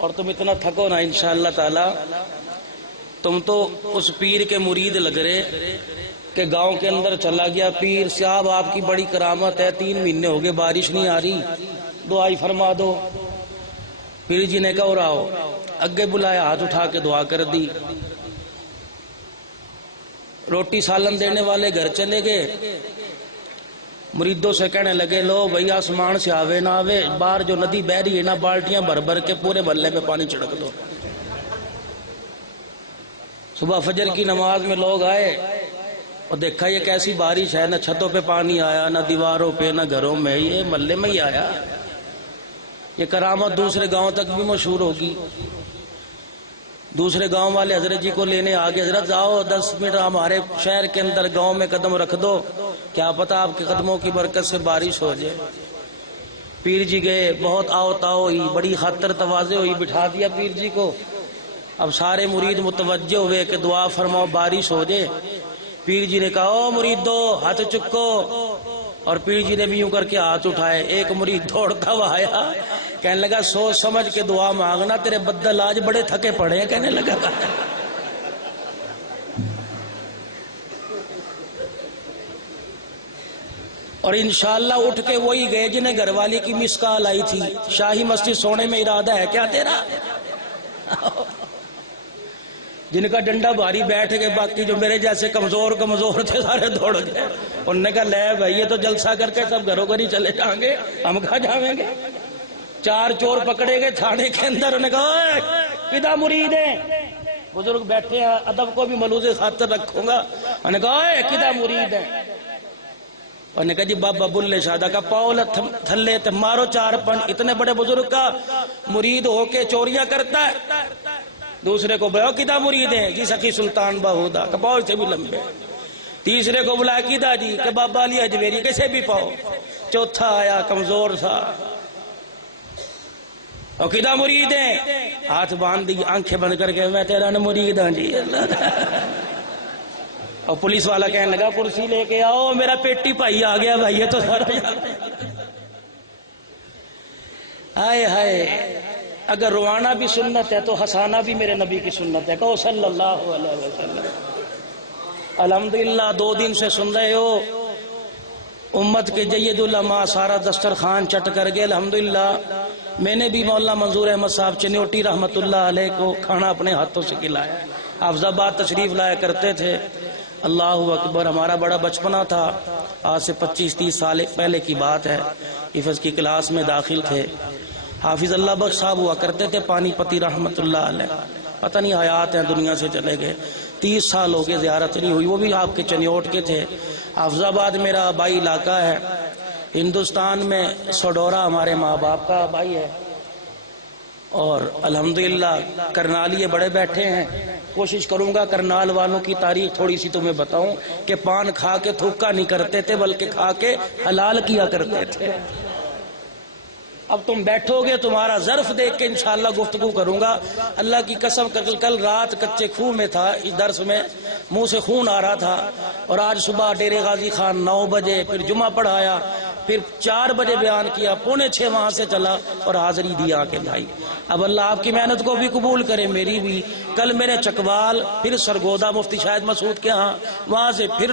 اور تم اتنا تھکو نا انشاءاللہ تعالی، تم تو اس پیر کے مرید لگ رہے کہ گاؤں کے اندر چلا گیا پیر صاحب آپ کی بڑی کرامت ہے، 3 مہینے ہو گئے بارش نہیں آ رہی، دعائی فرما دو۔ پیر جی نے کہا اور آؤ، اگے بلایا، ہاتھ اٹھا کے دعا کر دی، روٹی سالن دینے والے گھر چلے گئے، مریدوں سے کہنے لگے لو بھئی آسمان سے آوے نہ آوے، باہر جو ندی بہ رہی ہے نا بالٹیاں بھر بھر کے پورے محلے میں پانی چھڑک دو۔ صبح فجر کی نماز میں لوگ آئے اور دیکھا یہ کیسی بارش ہے، نہ چھتوں پہ پانی آیا، نہ دیواروں پہ، نہ گھروں میں، یہ محلے میں ہی آیا۔ یہ کرامت دوسرے گاؤں تک بھی مشہور ہوگی۔ دوسرے گاؤں والے حضرت جی کو لینے آگے، حضرت آؤ 10 منٹ ہمارے شہر کے اندر گاؤں میں قدم رکھ دو، کیا پتا آپ کے قدموں کی برکت سے بارش ہو جائے۔ پیر جی گئے، بہت آؤ تاؤ ہوئی، بڑی خاطر تواضع ہوئی، بٹھا دیا پیر جی کو۔ اب سارے مرید متوجہ ہوئے کہ دعا فرماؤ بارش ہو جائے۔ پیر جی نے کہا او مریدو ہاتھ چکو، اور پیر جی نے بھی یوں کر کے ہاتھ اٹھائے۔ ایک مرید دوڑتا ہوا آیا، کہنے لگا سوچ سمجھ کے دعا مانگنا، تیرے بدل آج بڑے تھکے پڑے ہیں، کہنے لگا۔ اور انشاءاللہ اٹھ کے وہی گئے جنہیں گھر والی کی مس کال آئی تھی، شاہی مسجد سونے میں ارادہ ہے کیا تیرا؟ جن کا ڈنڈا بھاری بیٹھ گئے، باقی جو میرے جیسے کمزور تھے سارے دوڑ گئے۔ انہوں نے کہا لے بھائی یہ تو جلسہ کر کے سب گھروں گھر ہی چلے جائیں گے، ہم کہاں جائیں گے؟ 4 چور پکڑے گئے تھانے کے اندر، انہوں نے کہا اے کدھر مرید ہیں؟ بزرگ بیٹھے ہیں، ادب کو بھی ملوز خاطر رکھوں گا۔ انہوں نے کہا اے کدھر مرید ہیں؟ انہوں نے کہا جی بابا بلے شادہ کا پاؤ تھلے تے مارو 4 پنڈ، اتنے بڑے بزرگ کا مرید ہو کے چوریاں کرتا ہے۔ دوسرے کو بلاؤ کدھر مرید ہیں؟ جی سخی سلطان باہودا، کہ پاؤ سے بھی لمبے۔ تیسرے کو بلایا کدھر جی؟ کہ بابا علی اجمیری، کیسے بھی پاؤ۔ چوتھا آیا کمزور تھا، اور کدھر مرید ہیں؟ ہاتھ باندھ دی، آنکھیں بند کر کے میں تیرا مرید ہوں جی۔ اور پولیس والا کہنے لگا کرسی لے کے آؤ، میرا پیٹی بھائی آ گیا بھائی، یہ تو سارا ہائے ہائے۔ اگر روانا بھی سنت ہے تو ہنسانا بھی میرے نبی کی سنت ہے، کہو صلی اللہ علیہ وسلم۔ الحمدللہ 2 دن سے سن رہے ہو، امت کے جید علماء سارا دسترخوان چٹ کر گئے الحمدللہ۔ میں نے بھی مولانا منظور احمد صاحب چنیوٹی رحمت اللہ علیہ کو کھانا اپنے ہاتھوں سے کھلایا۔ حافظ آباد تشریف لایا کرتے تھے، اللہ اکبر۔ ہمارا بڑا بچپنا تھا، آج سے 25-30 سال پہلے کی بات ہے، حفظ کی کلاس میں داخل تھے، حافظ اللہ بخش صاحب ہوا کرتے تھے پانی پتی رحمت اللہ علیہ، پتہ نہیں حیات ہیں دنیا سے چلے گئے، 30 سال ہو گئے زیارت نہیں ہوئی، وہ بھی آپ کے چنیوٹ کے تھے۔ حافظ آباد میرا آبائی علاقہ ہے، ہندوستان میں سڈورا ہمارے ماں باپ کا آبائی ہے، اور الحمدللہ کرنالیے بڑے بیٹھے ہیں۔ کوشش کروں گا کرنال والوں کی تاریخ تھوڑی سی تمہیں بتاؤں کہ پان کھا کے تھوکا نہیں کرتے تھے بلکہ کھا کے حلال کیا کرتے تھے۔ اب تم بیٹھو گے، تمہارا ظرف دیکھ کے انشاءاللہ گفتگو کروں گا۔ اللہ کی قسم کل رات کچے خون میں تھا، اس درس میں منہ سے خون آ رہا تھا، اور آج صبح ڈیرے غازی خان 9 بجے پھر جمعہ پڑھایا، پھر 4 بجے بیان کیا، 5:45 وہاں سے چلا اور حاضری دیا کہ بھائی اب اللہ آپ کی محنت کو بھی قبول کرے، میری بھی۔ کل میرے چکوال، پھر سرگودا مفتی شاہد مسعود کے ہاں، وہاں سے پھر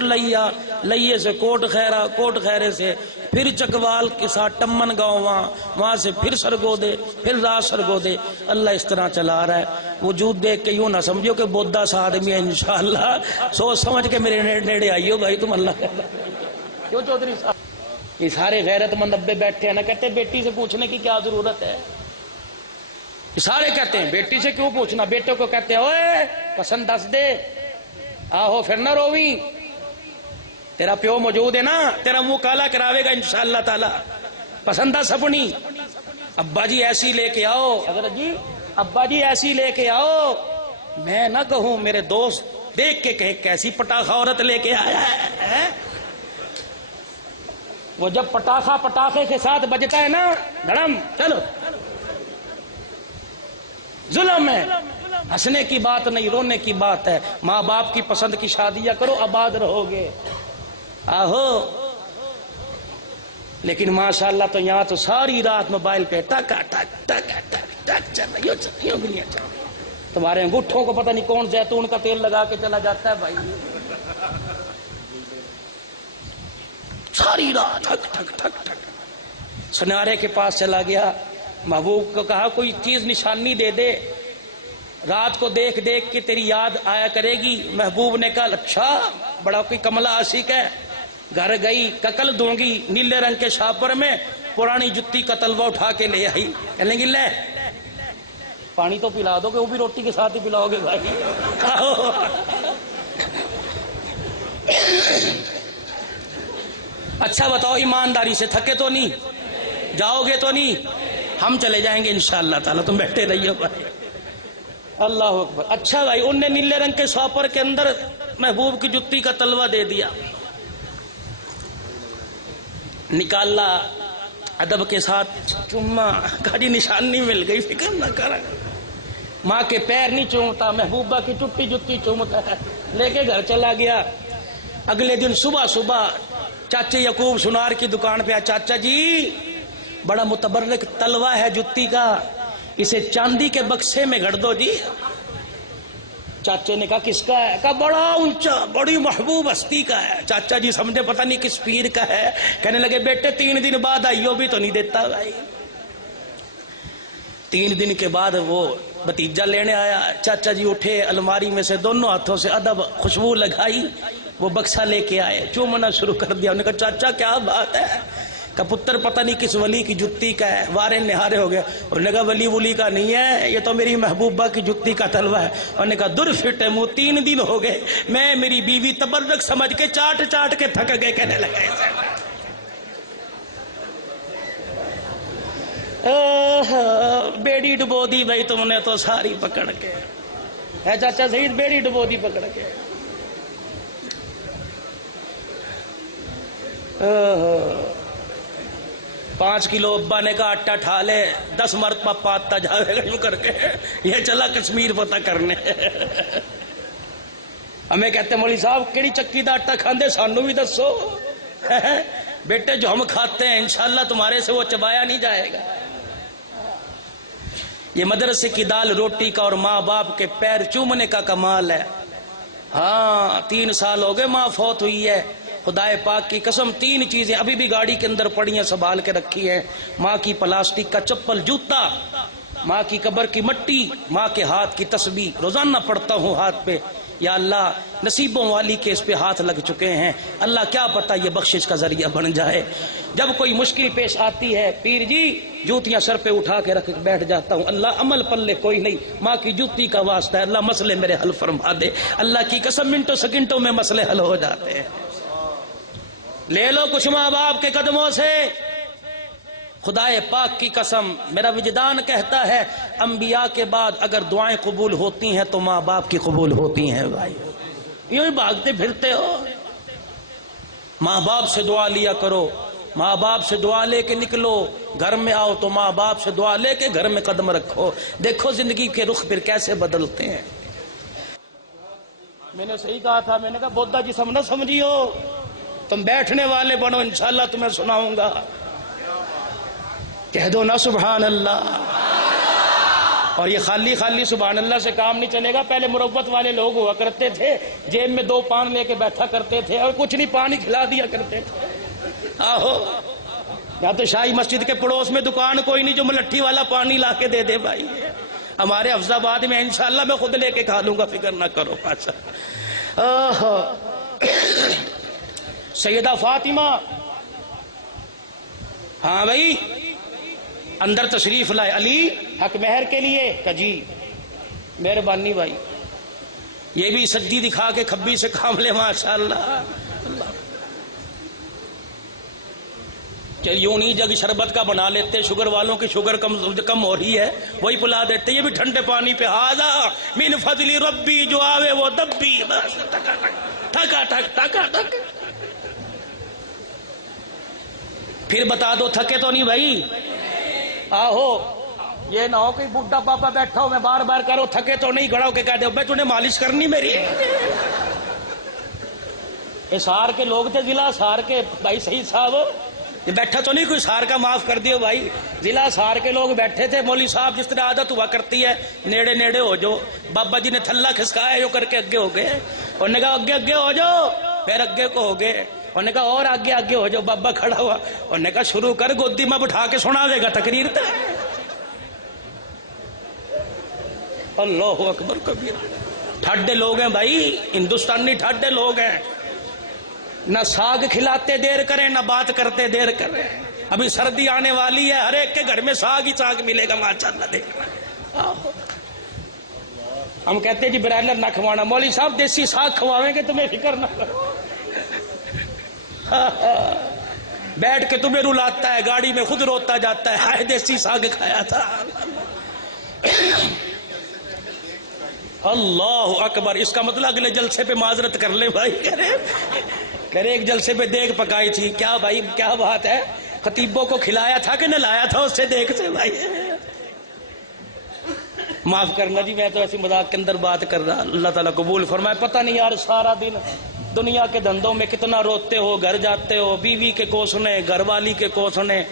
لئیے سے کوٹ خیرہ، کوٹ خیرے سے پھر چکوال کے ساتھ ٹمن گاؤں، وہاں سے پھر سرگودے، پھر رات سرگودے۔ اللہ اس طرح چلا رہا ہے۔ وجود دیکھ کے یوں نہ سمجھو کہ بودھا سا آدمی ہے، انشاءاللہ سوچ سمجھ کے میرے نیڑے آئیو بھائی تم اللہ کیوں چودھری صاحب؟ یہ سارے غیرت مند ابے بیٹھے ہیں نا، کہتے بیٹی سے پوچھنے کی کیا ضرورت ہے؟ یہ سارے کہتے ہیں بیٹی سے کیوں پوچھنا، بیٹے کو کہتے ہیں اوے پسند دس دے، آہو پھر نہ رووی، تیرا پیو موجود ہے نا، تیرا منہ کالا کراوے گا انشاءاللہ تعالی، پسند دس اپنی۔ ابا جی ایسی لے کے آؤ، حضرت جی ابا جی ایسی لے کے آؤ، میں نہ کہوں میرے دوست دیکھ کے کہیں کیسی پٹاخہ عورت لے کے آیا ہے۔ وہ جب پٹاخہ پٹاخے کے ساتھ بجتا ہے نا، دھڑم چلو، ظلم ہے، ہنسنے کی بات نہیں رونے کی بات ہے۔ ماں باپ کی پسند کی شادیاں کرو، آباد رہو گے، آہو۔ لیکن ماشاءاللہ تو یہاں تو ساری رات موبائل پہ ٹک ٹک ٹک ٹک ٹک چل یوں بھی نہیں اچھا. تمہارے انگوٹھوں کو پتہ نہیں کون زیتون کا تیل لگا کے چلا جاتا ہے بھائی. ساری رات ٹھک ٹھک ٹھک ٹھک سنارے کے پاس چلا گیا. محبوب کو کہا کوئی چیز نشانی دے دے، رات کو دیکھ دیکھ کے تیری یاد آیا کرے گی. محبوب نے کہا اچھا بڑا کوئی کملا عاشق ہے. گھر گئی، ککل دوں گی نیلے رنگ کے شاپر میں، پرانی جتی کا تلوا اٹھا کے لے آئی. کہنے گی لے پانی تو پلا دو گے، وہ بھی روٹی کے ساتھ ہی پلاؤ گے بھائی. اچھا بتاؤ ایمانداری سے تھکے تو نہیں؟ جاؤ گے تو نہیں؟ ہم چلے جائیں گے انشاءاللہ تعالیٰ، تم بیٹھے رہیے بھائی. اللہ اکبر. اچھا بھائی ان نے نیلے رنگ کے شاپر کے اندر محبوب کی جتی کا تلوا دے دیا، نکالا ادب کے ساتھ چما. کہا نشانی مل گئی، فکر نہ کر. ماں کے پیر نہیں چومتا، محبوبہ کی ٹوٹی جتی چومتا ہے. لے کے گھر چلا گیا. اگلے دن صبح صبح چاچے یعقوب سنار کی دکان پہ آیا. چاچا جی بڑا متبرک تلوا ہے جتی کا، اسے چاندی کے بکسے میں گھڑ دو جی. چاچے نے کہا کس کا ہے؟ کہا بڑا اونچا بڑی محبوب ہستی کا ہے. چاچا جی سمجھے پتہ نہیں کس پیر کا ہے. کہنے لگے بیٹے 3 دن بعد آئیو بھی تو نہیں دیتا بھائی. 3 دن کے بعد وہ بھتیجا لینے آیا. چاچا جی اٹھے، الماری میں سے دونوں ہاتھوں سے ادب خوشبو لگائی، وہ بکسا لے کے آئے، چومنا شروع کر دیا. انہوں نے کہا چاچا کیا بات ہے؟ کہ پتر پتہ نہیں کس ولی کی جتی کا ہے. وارے نہارے ہو گئے. انہوں نے کہا ولی کا نہیں ہے، یہ تو میری محبوبہ کی جتی کا تلوا ہے. انہوں نے کہا در فٹ ہے منہ، 3 دن ہو گئے میں میری بیوی تبرک سمجھ کے چاٹ چاٹ کے تھک گئے. کہنے لگے بیڑی ڈبو دی بھائی تم نے تو ساری پکڑ کے. ہے چاچا سعید بیڑی ڈبو دی پکڑ کے. 5 کلو ابا نے کہا آٹا ٹھا لے، 10 مرتبہ پاتا جاوے گا یوں کر کے. یہ چلا کشمیر پتہ کرنے. ہمیں کہتے مولوی صاحب کیڑی چکی دا آٹا کھاندے سانو بھی دسو. بیٹے جو ہم کھاتے ہیں انشاءاللہ تمہارے سے وہ چبایا نہیں جائے گا. یہ مدرسے کی دال روٹی کا اور ماں باپ کے پیر چومنے کا کمال ہے. ہاں 3 سال ہو گئے ماں فوت ہوئی ہے. خدائے پاک کی قسم 3 چیزیں ابھی بھی گاڑی کے اندر پڑی ہیں، سنبھال کے رکھی ہیں. ماں کی پلاسٹک کا چپل جوتا، ماں کی قبر کی مٹی، ماں کے ہاتھ کی تسبیح روزانہ پڑھتا ہوں ہاتھ پہ. یا اللہ نصیبوں والی کے اس پہ ہاتھ لگ چکے ہیں، اللہ کیا پتہ یہ بخشش کا ذریعہ بن جائے. جب کوئی مشکل پیش آتی ہے پیر جی جوتیاں سر پہ اٹھا کے رکھ بیٹھ جاتا ہوں. اللہ عمل پلے کوئی نہیں، ماں کی جوتی کا واسطہ ہے، اللہ مسئلے میرے حل فرما دے. اللہ کی قسم منٹوں سیکنڈوں میں مسئلے حل ہو جاتے ہیں. لے لو کچھ ماں باپ کے قدموں سے. خدائے پاک کی قسم میرا وجدان کہتا ہے انبیاء کے بعد اگر دعائیں قبول ہوتی ہیں تو ماں باپ کی قبول ہوتی ہیں. بھائی یوں ہی بھاگتے پھرتے ہو. ماں باپ سے دعا لیا کرو، ماں باپ سے دعا لے کے نکلو. گھر میں آؤ تو ماں باپ سے دعا لے کے گھر میں قدم رکھو. دیکھو زندگی کے رخ پھر کیسے بدلتے ہیں. میں نے صحیح کہا تھا، میں نے کہا بودھا جی سب نہ سمجھیو، تم بیٹھنے والے بنو، انشاءاللہ تمہیں سناؤں گا. کہہ دو نا سبحان اللہ. اور یہ خالی خالی سبحان اللہ سے کام نہیں چلے گا. پہلے مروت والے لوگ ہوا کرتے تھے، جیب میں 2 پان لے کے بیٹھا کرتے تھے اور کچھ نہیں پانی کھلا دیا کرتے تھے. آہو یا تو شاہی مسجد کے پڑوس میں دکان کوئی نہیں جو ملٹھی والا پانی لا کے دے دے. بھائی ہمارے حفظ آباد میں انشاءاللہ میں خود لے کے کھا لوں گا، فکر نہ کرو. سیدہ فاطمہ ہاں بھائی اندر تشریف لائے. علی حق مہر کے لیے کہ جی مہربانی بھائی. یہ بھی سجی دکھا کے کھبی سے کام لے ماشاءاللہ. کہ یوں نہیں جگ شربت کا بنا لیتے، شوگر والوں کی شوگر کم ہو رہی ہے وہی پلا دیتے. یہ بھی ٹھنڈے پانی پہ ہاذا من فضل ربی، جو آوے وہ دبی، بس ٹکا ٹک ٹکا ٹک. پھر بتا دو تھکے تو نہیں بھائی. آہو یہ نہ ہو کہ بڈھا پاپا بیٹھا ہو میں بار بار کرو تھکے تو نہیں، گڑا ہو کے کہہ دے بھائی تُونے مالش کرنی میری. یہ سار کے لوگ تھے ضلع سار کے بھائی سعید صاحب، یہ بیٹھا تو نہیں کوئی سار کا معاف کر دیو بھائی، ضلع سار کے لوگ بیٹھے تھے، مولوی صاحب جس طرح عادت ہوا کرتی ہے نیڑے نیڑے ہو جو، بابا جی نے تھلا کھسکایا یوں کر کے اگے ہو گئے، انہوں نے کہا اگے اگے ہو جاؤ، پھر اگے کو ہو گئے، انہوں نے کہا اور آگے آگے ہو جاؤ، بابا کھڑا ہوا، انہوں نے کہا شروع کر، گودی میں بٹھا کے سنا دے گا تقریر تے۔ اللہ اکبر کبیر، ٹھاڈے لوگ ہیں بھائی، ہندوستانی ٹھاڈے لوگ ہیں، نہ ساگ کھلاتے دیر کریں نہ بات کرتے دیر کریں۔ ابھی سردی آنے والی ہے، ہر ایک کے گھر میں ساگ ہی ساگ ملے گا ماشاءاللہ، دیکھنا۔ ہم کہتے ہیں جی برائلر نہ کھوانا، مولوی صاحب دیسی ساگ کھواویں گے تمہیں فکر نہ کرو، بیٹھ کے تمہیں رلاتا ہے، گاڑی میں خود روتا جاتا ہے، ہائے دیسی ساگ کھایا تھا۔ اللہ اکبر، اس کا مطلب اگلے جلسے پہ معذرت کر لے بھائی، کرے ایک جلسے پہ دیکھ پکائی تھی، کیا بھائی کیا بات ہے، خطیبوں کو کھلایا تھا کہ نہ لایا تھا اس سے دیکھ سے بھائی، معاف کرنا جی، میں تو ایسی مذاق کے اندر بات کر رہا، اللہ تعالیٰ قبول فرمائے۔ پتہ نہیں یار سارا دن دنیا کے دھندوں میں کتنا روتے ہو، گھر جاتے ہو، بیوی کے کوسنے، گھر والی کے کوسنے،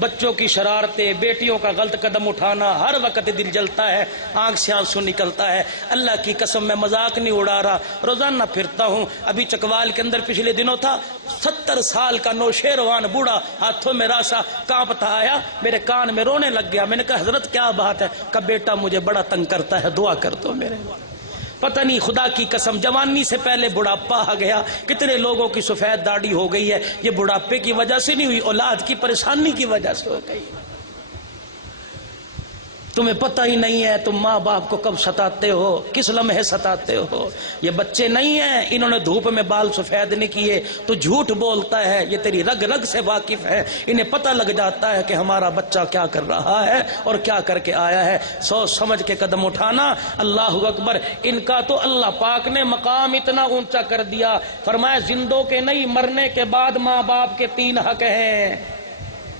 بچوں کی شرارتیں، بیٹیوں کا غلط قدم اٹھانا، ہر وقت دل جلتا ہے، آنکھ سے آنسو نکلتا ہے۔ اللہ کی قسم میں مذاق نہیں اڑا رہا، روزانہ پھرتا ہوں، ابھی چکوال کے اندر پچھلے دنوں تھا، 70 سال کا نوشیروان بوڑھا ہاتھوں میں راسا کانپتا آیا، میرے کان میں رونے لگ گیا، میں نے کہا حضرت کیا بات ہے؟ کہ بیٹا مجھے بڑا تنگ کرتا ہے، دعا کر دو میرے۔ پتہ نہیں خدا کی قسم جوانی سے پہلے بڑھاپا آ گیا، کتنے لوگوں کی سفید داڑھی ہو گئی ہے، یہ بڑھاپے کی وجہ سے نہیں ہوئی، اولاد کی پریشانی کی وجہ سے ہو گئی۔ تمہیں پتہ ہی نہیں ہے تم ماں باپ کو کب ستاتے ہو، کس لمحے ستاتے ہو۔ یہ بچے نہیں ہیں، انہوں نے دھوپ میں بال سفید نہیں کیے، تو جھوٹ بولتا ہے، یہ تیری رگ رگ سے واقف ہے، انہیں پتہ لگ جاتا ہے کہ ہمارا بچہ کیا کر رہا ہے اور کیا کر کے آیا ہے۔ سوچ سمجھ کے قدم اٹھانا۔ اللہ اکبر، ان کا تو اللہ پاک نے مقام اتنا اونچا کر دیا، فرمایا زندوں کے نہیں، مرنے کے بعد ماں باپ کے 3 حق ہیں،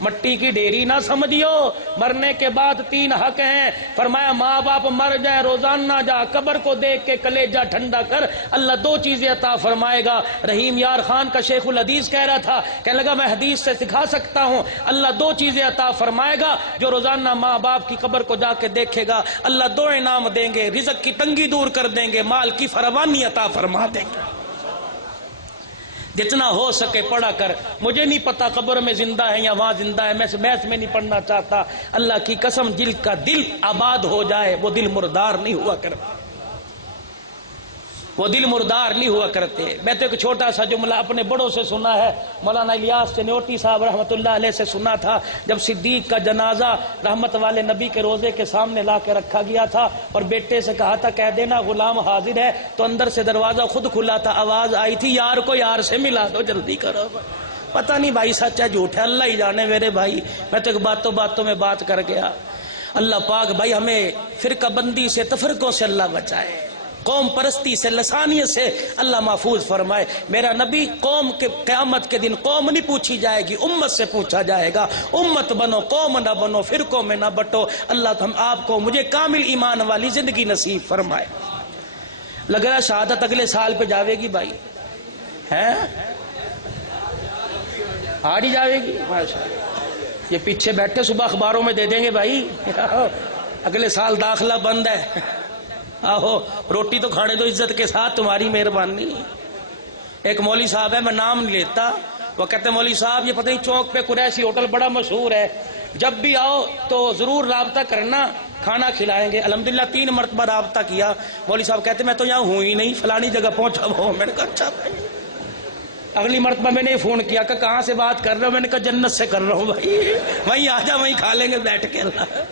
مٹی کی ڈھیری نہ سمجھیو، مرنے کے بعد 3 حق ہیں۔ فرمایا ماں باپ مر جائے، روزانہ جا قبر کو دیکھ کے کلیجہ ٹھنڈا کر، اللہ 2 چیزیں عطا فرمائے گا۔ رحیم یار خان کا شیخ الحدیث کہہ رہا تھا، کہنے لگا میں حدیث سے سکھا سکتا ہوں، اللہ 2 چیزیں عطا فرمائے گا، جو روزانہ ماں باپ کی قبر کو جا کے دیکھے گا اللہ 2 انعام دیں گے، رزق کی تنگی دور کر دیں گے، مال کی فراوانی عطا فرما دیں گے۔ جتنا ہو سکے پڑھا کر، مجھے نہیں پتا قبر میں زندہ ہے یا وہاں زندہ ہے، میں محض میں نہیں پڑھنا چاہتا، اللہ کی قسم جن کا دل آباد ہو جائے وہ دل مردار نہیں ہوا کرتا، وہ دل مردار نہیں ہوا کرتے۔ میں تو ایک چھوٹا سا جملہ اپنے بڑوں سے سنا ہے، مولانا الیاس چنیوٹی صاحب رحمۃ اللہ علیہ سے سنا تھا، جب صدیق کا جنازہ رحمت والے نبی کے روزے کے سامنے لا کے رکھا گیا تھا اور بیٹے سے کہا تھا کہہ دینا غلام حاضر ہے، تو اندر سے دروازہ خود کھلا تھا، آواز آئی تھی یار کو یار سے ملا دو، جلدی کرو۔ پتہ نہیں بھائی سچ ہے جھوٹ ہے، اللہ ہی جانے میرے بھائی، میں تو ایک باتوں میں بات کر گیا۔ اللہ پاک بھائی ہمیں فرقہ بندی سے، تفرقوں سے اللہ بچائے، قوم پرستی سے، لسانیت سے اللہ محفوظ فرمائے۔ میرا نبی قوم کے قیامت کے دن قوم نہیں پوچھی جائے گی، امت سے پوچھا جائے گا، امت بنو قوم نہ بنو، فرقوں میں نہ بٹو۔ اللہ ہم آپ کو مجھے کامل ایمان والی زندگی نصیب فرمائے۔ لگ رہا شہادت اگلے سال پہ جاوے گی بھائی، ہے آج ہی جاوے گی ماشاءاللہ، یہ پیچھے بیٹھے صبح اخباروں میں دے دیں گے بھائی اگلے سال داخلہ بند ہے، آہو روٹی تو کھانے دو عزت کے ساتھ، تمہاری مہربانی۔ ایک مولوی صاحب ہے، میں نام نہیں لیتا، وہ کہتے ہیں مولوی صاحب یہ پتہ نہیں چوک پہ قریشی ہوٹل بڑا مشہور ہے، جب بھی آؤ تو ضرور رابطہ کرنا، کھانا کھلائیں گے۔ الحمدللہ 3 مرتبہ رابطہ کیا، مولوی صاحب کہتے میں تو یہاں ہوں ہی نہیں، فلانی جگہ پہنچا ہوں۔ میں نے کہا اچھا بھائی۔ اگلی مرتبہ میں نے فون کیا کہ کہاں سے بات کر رہے ہو، میں نے کہا جنت سے کر رہا ہوں بھائی، وہیں آ جا، وہیں کھا لیں گے بیٹھ کے۔ اللہ